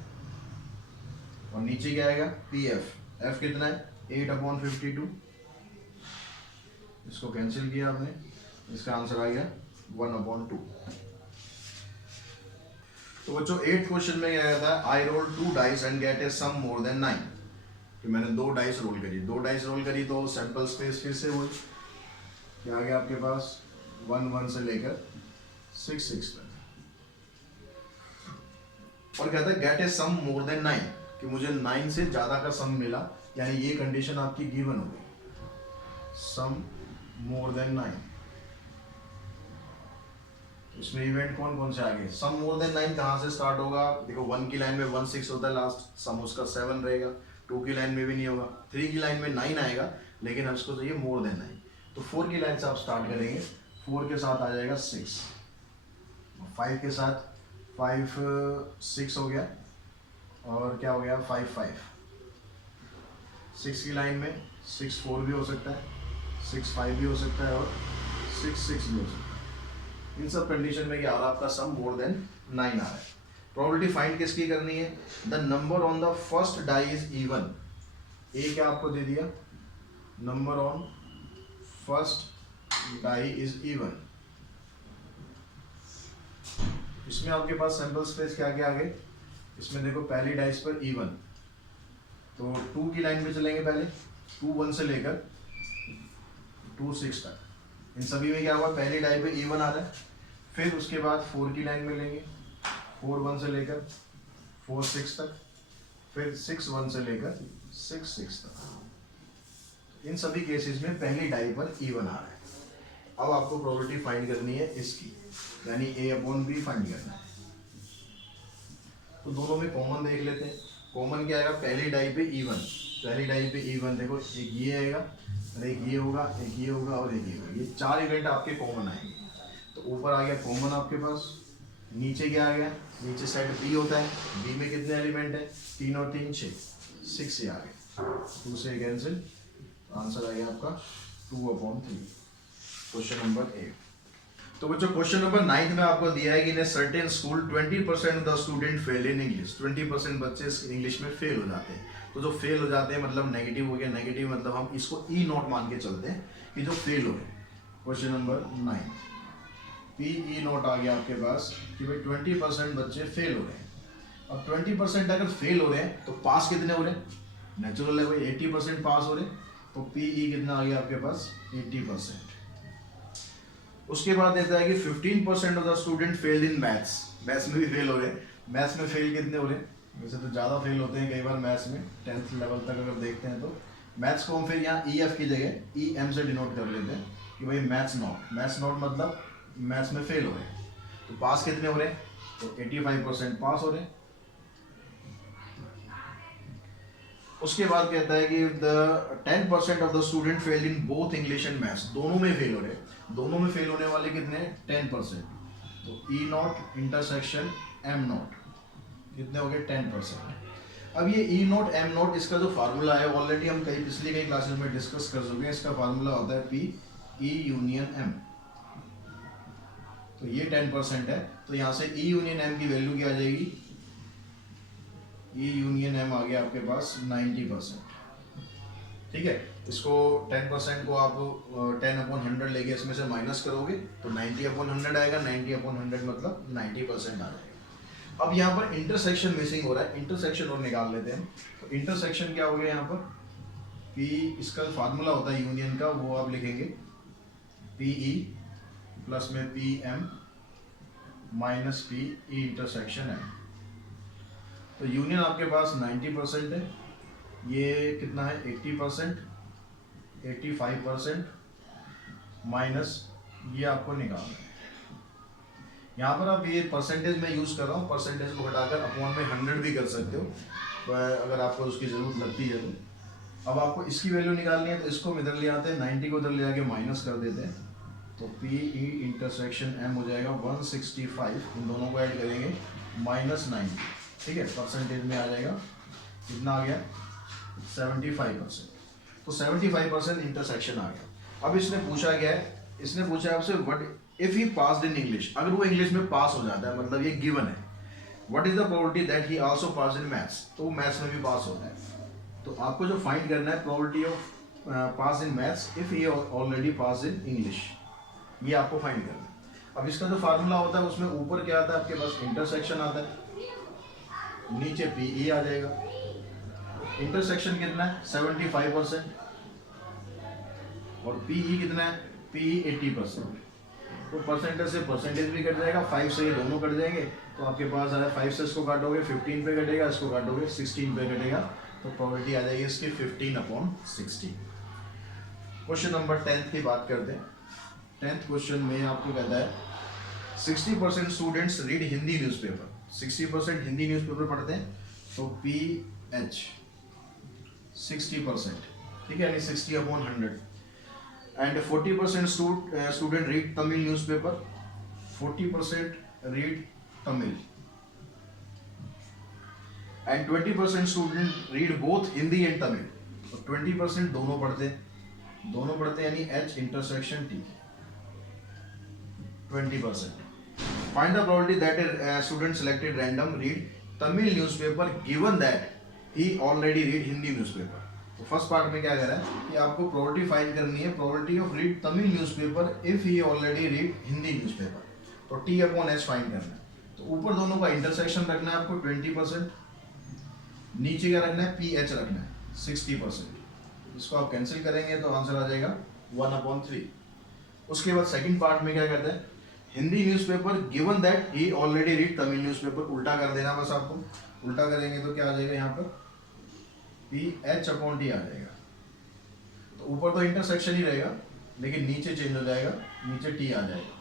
और नीचे क्या आएगा PF, F कितना है 8/52, इसको कैंसिल किया आपने, इसका आंसर आ गया 1/2। तो बच्चों 8th क्वेश्चन में क्या कहता है, I roll 2 dice and get a sum more than 9। कि मैंने 2 डाइस रोल करी, 2 डाइस रोल करी तो सैंपल स्पेस फिर से वही क्या आ गया आपके पास 1 से लेकर 6 तक, और कहता है gate a sum more than 9, कि मुझे 9 से ज्यादा का सम मिला, यानी ये कंडीशन आपकी गिवन हो गई, सम मोर देन 9। इसमें इवेंट कौन कौन से आ गए, सम मोर देन 9 कहाँ से स्टार्ट होगा, देखो 1 की लाइन में 1 6 होता है लास्ट, सम उसका 7 रहेगा, 2 की लाइन में भी नहीं होगा, 3 की लाइन में 9 आएगा, लेकिन उसको चाहिए मोर देन 9। तो 4 की लाइन से आप स्टार्ट करेंगे, 4 के साथ आ जाएगा 6, 5 के साथ 5 6 हो गया, और क्या हो गया 5 5, 6 की लाइन में 6-4 भी हो सकता है, 6-5 भी हो सकता है और 6-6 भी हो सकता है। इन सब कंडीशन में क्या आ रहा है, आपका सम मोर देन 9 आ रहा है। प्रोबेबिलिटी फाइंड किसकी करनी है, the number on the first die is even. A क्या आपको दे दिया, number on first die is even. इसमें आपके पास सैंपल स्पेस क्या क्या आ गए, इसमें देखो पहली डाइस पर इवन, तो 2 की लाइन पे चलेंगे पहले, 2-1 से लेकर 2-6 तक। इन सभी में क्या हुआ, पहली डाई पे इवन आ रहा है। फिर उसके बाद 4 की लाइन में लेंगे, 4-1 से लेकर 4-6 तक, फिर 6-1 से लेकर 6-6 तक। इन सभी केसेस में पहली डाई पर इवन आ रहा है। अब आपको प्रोबेबिलिटी फाइंड करनी है इसकी, यानी A/B फाइंड करना है। तो दोनों में कॉमन देख लेते हैं। कॉमन क्या आएगा, पहली डाई पे इवन, पहली डाई पे इवन देखो, एक ये आएगा और एक ये होगा, एक ये होगा और एक ये होगा। ये 4 इवेंट आपके कॉमन आएंगे। तो ऊपर आ गया कॉमन आपके पास, नीचे क्या आ गया, नीचे साइड बी होता है, बी में कितने एलिमेंट है, 3 और 3 6, 6 से आ गए, 2 से कैंसिल, आंसर आ गया आपका 2/3। Question number 8। तो बच्चों क्वेश्चन नंबर 9 में आपको दिया है कि in certain school 20% of the student fail in English. 20% बच्चे इंग्लिश में फेल हो जाते हैं। तो जो फेल हो जाते हैं मतलब नेगेटिव हो गया, नेगेटिव मतलब हम इसको ई नॉट मान के चलते हैं कि जो फेल हो गए। Question number 9 P E not आ गया आपके पास कि भाई 20% बच्चे फेल हो रहे हैं। अब 20% अगर फेल हो रहे हैं तो पास कितने हो रहे हैं, नेचुरल है भाई 80% पास हो रहे हैं। तो पी ई कितना आ गया आपके पास 80%। उसके बाद देता है कि 15% of the student failed in maths. Maths में भी फेल हो रहे हैं। मैथ्स में फेल कितने हो रहे हैं, वैसे तो ज़्यादा फेल होते हैं कई बार मैथ्स में, 10th लेवल तक अगर देखते हैं तो। मैथ्स को हम फिर यहाँ ई एफ की जगह ई एम से डिनोट कर लेते हैं कि भाई मैथ्स नॉट। मैथ्स नॉट मतलब मैथ्स में फेल हो रहे हैं। तो पास कितने हो रहे हैं, तो 85% पास हो रहे हैं। उसके बाद कहता है कि the 10% of the student fail in both English and maths. दोनों में फेल हो रहे हैं। दोनों में फेल होने वाले कितने, 10%। तो ई नॉट इंटरसेक्शन एम नॉट कितने हो गए, 10%। अब ये ई नॉट एम नॉट, इसका जो फार्मूला है ऑलरेडी हम पिछली कई क्लासेस में डिस्कस कर चुके हैं। इसका फार्मूला होता है पी ई यूनियन एम। तो ये 10% है, तो यहाँ से ई यूनियन एम की वैल्यू क्या आ जाएगी, ई यूनियन एम आ गया आपके पास 90%। ठीक है, इसको 10% को आप 10/100 लेके इसमें से माइनस करोगे तो 90/100 आएगा। 90/100 मतलब 90% आ जाएगा। अब यहाँ पर इंटरसेक्शन मिसिंग हो रहा है, इंटरसेक्शन और निकाल लेते हैं। तो इंटरसेक्शन क्या हो गया यहाँ पर, पी, इसका फार्मूला होता है यूनियन का, वो आप लिखेंगे पी ई प्लस में P M minus P E intersection M. तो यूनियन आपके पास 90% है, ये कितना है 80%, 85% माइनस ये आपको निकालना है। यहाँ पर आप ये परसेंटेज में यूज़ कर रहा हूँ, परसेंटेज को हटाकर अपॉन में 100 भी कर सकते हो अगर आपको उसकी ज़रूरत लगती है तो। अब आपको इसकी वैल्यू निकालनी है, तो इसको हम इधर ले आते हैं, 90 को इधर ले आके माइनस कर देते हैं। तो पी ई इंटरसेक्शन एम हो जाएगा 165, इन दोनों को ऐड करेंगे -90। ठीक है, परसेंटेज में आ जाएगा, कितना आ गया 75%। तो 75% इंटरसेक्शन आ गया। अब इसने पूछा क्या है, इसने पूछा है आपसे what if he passed in English. अगर वो इंग्लिश में पास हो जाता है, मतलब ये गिवन है, what is the probability that he also pass in maths. तो वो मैथ्स में भी पास होता है। तो आपको जो फाइंड करना है probability of pass in maths if he already pass in English, ये आपको फाइंड करना है। अब इसका जो फार्मूला होता है उसमें ऊपर क्या आता है आपके पास, इंटरसेक्शन आता है, नीचे पी ई आ जाएगा। इंटरसेक्शन कितना है 75% और पी ई कितना है, पी ई 80%। तो परसेंटेज से परसेंटेज भी कट जाएगा, 5 से ये दोनों कट जाएंगे। तो आपके पास आ रहा है 5 से इसको काटोगे 15 पे कटेगा, इसको काटोगे 16 पे कटेगा। तो प्रोबेबिलिटी आ जाएगी इसकी 15/16। क्वेश्चन नंबर 10 की बात करते हैं। 10th क्वेश्चन में आपको कहता है 60% students read Hindi newspaper. 60% Hindi newspaper पढ़ते हैं। तो पी एच 60%, ठीक है, यानी 60/100। And 40% student read Tamil newspaper. 40% read Tamil. And 20% student read both Hindi and Tamil. और 20% दोनों पढ़ते यानी H intersection T 20%. Find the probability that a student selected random read Tamil newspaper given that he already read Hindi newspaper. तो फर्स्ट पार्ट में क्या कह रहा है कि आपको प्रोबेबिलिटी फाइंड करनी है, probability of read Tamil newspaper if he already read Hindi newspaper. तो T अपॉन H फाइंड करना है. तो ऊपर दोनों का इंटरसेक्शन रखना है आपको 20%, नीचे क्या रखना है PH रखना है 60%. इसको आप कैंसिल करेंगे तो आंसर आ जाएगा 1/3. उसके बाद सेकंड पार्ट में क्या करते हैं, Hindi newspaper given that he already read Tamil newspaper, उल्टा कर देना बस आपको. उल्टा करेंगे तो क्या आ जाएगा, यहाँ पर PH/T आ जाएगा. तो ऊपर तो इंटरसेक्शन ही रहेगा लेकिन नीचे चेंज हो जाएगा, नीचे T आ जाएगा.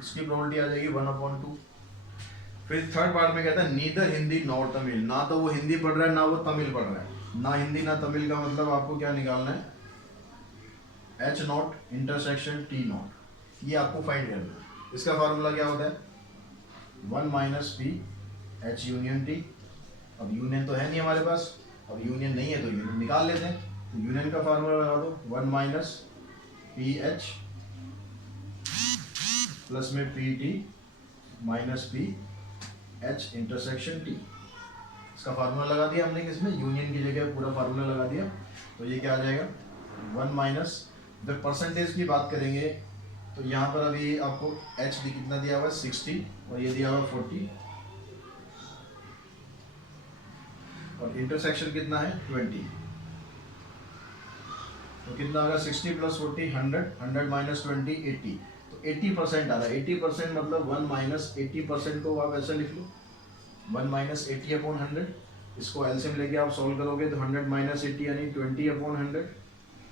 इसकी प्रोबेबिलिटी आ जाएगी 1/2. फिर थर्ड पार्ट में कहता है नीदर हिंदी नॉर तमिल, ना तो वो हिंदी पढ़ रहा है ना वो तमिल पढ़ रहा है. ना हिंदी ना तमिल का मतलब आपको क्या निकालना है, H0 इंटरसेक्शन T0. ये आपको फाइंड करना है. इसका फार्मूला क्या होता है, 1 - P H यूनियन T. अब यूनियन तो है नहीं हमारे पास, अब यूनियन नहीं है तो यूनियन निकाल लेते हैं. तो यूनियन का फार्मूला लगा दो 1 - PH प्लस में PT minus PH intersection T. इसका फार्मूला लगा दिया हमने, किसमें, यूनियन की जगह पूरा फार्मूला लगा दिया. तो ये क्या आ जाएगा 1 - जब परसेंटेज की बात करेंगे तो यहाँ पर अभी आपको H कितना दिया हुआ है 60 और ये दिया हुआ 40 और इंटरसेक्शन कितना है 20. तो कितना होगा 60 + 40 100, 100 - 20 80. तो 80% आ रहा है. 80% मतलब 1 - 80% को आप ऐसा लिख लो 1 - 80/100. इसको एलसीएम लेके आप सॉल्व करोगे तो 100 - 80 यानी 20/100,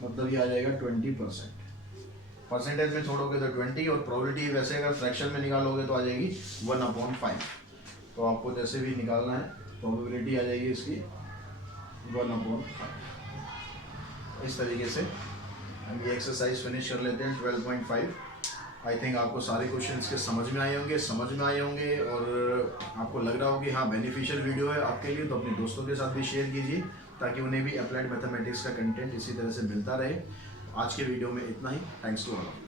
मतलब ये आ जाएगा 20%. परसेंटेज में छोड़ोगे तो 20 और प्रोबेबिलिटी वैसे अगर फ्रैक्शन में निकालोगे तो आ जाएगी 1/5. तो आपको जैसे भी निकालना है प्रोबेबिलिटी आ जाएगी इसकी 1/5. इस तरीके से हम ये एक्सरसाइज फिनिश कर लेते हैं 12.5. आई थिंक आपको सारे क्वेश्चंस के समझ में आए होंगे और आपको लग रहा हो कि हाँ बेनिफिशियल वीडियो है आपके लिए, तो अपने दोस्तों के साथ भी शेयर कीजिए ताकि उन्हें भी अप्लाइड मैथमेटिक्स का कंटेंट इसी तरह से मिलता रहे. आज के वीडियो में इतना ही. Thanks to all.